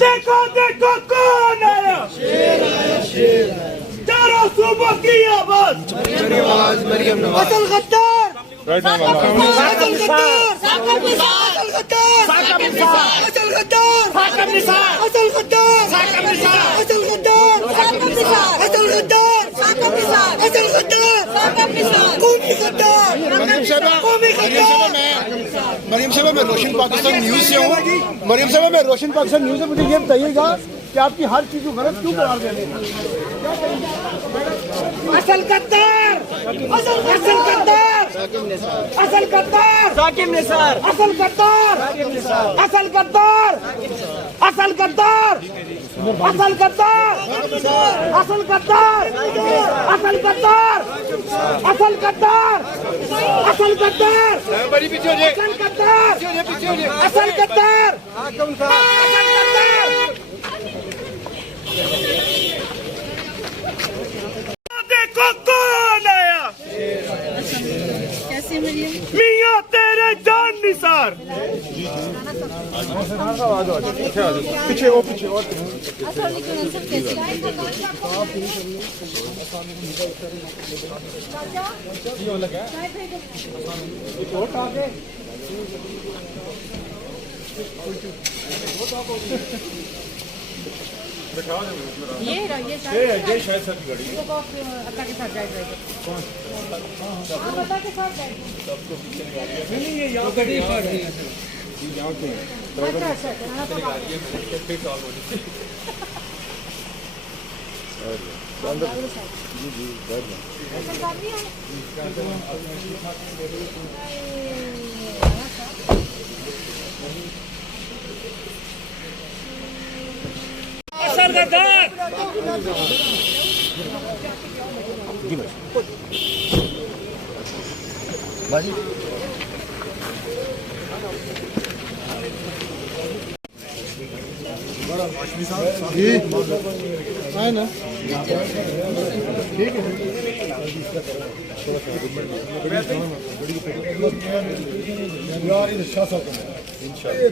देखो देखो कौन आया, शेर आया, शेर आया, चारों सूबों की आवाज, मरियम नवाज, असल गद्दार, असल गद्दार, असल गद्दार, असल गद्दार, असल गद्दार, असल गद्दार, असल गद्दार, असल गद्दार, असल गद्दार, कौमी गद्दार, कौमी गद्दार। मरियम साहब, मैं रोशन पाकिस्तान न्यूज़ से हूँ। मरियम साहब, मैं रोशन पाकिस्तान न्यूज़ से, मुझे ये बताइएगा कि आपकी हर चीज़ को गलत क्यों करार दे रहे हैं? असल गद्दार, असल गद्दार, असल गद्दार, साकिब निसार, असल गद्दार, असल गद्दार, असल गद्दार, असल गद्दार, असल गद्दार, असल गद्दार, असल गद्दार, असल गद्दार, बड़ी पीछे हो जाए, असल गद्दार, असल गद्दार, असल गद्दार। देखो कौन आया, कैसे मरियम? मियां तेरे जान निसार, पीछे वो पीछे और अस्सलाम वालेकुम अंसर, कैसे ये शायद सर की गाड़ी अता के साथ जाएगा। कौन? आप अता के साथ जाएंगे? सबको पीछे गाड़ी है। नहीं ये यहाँ पे यहाँ पे अच्छा अच्छा जी जी बैठ जाओ। असल गद्दार, बाजी जी है ना, ठीक है यार, इन शाह साहब को इंशाल्लाह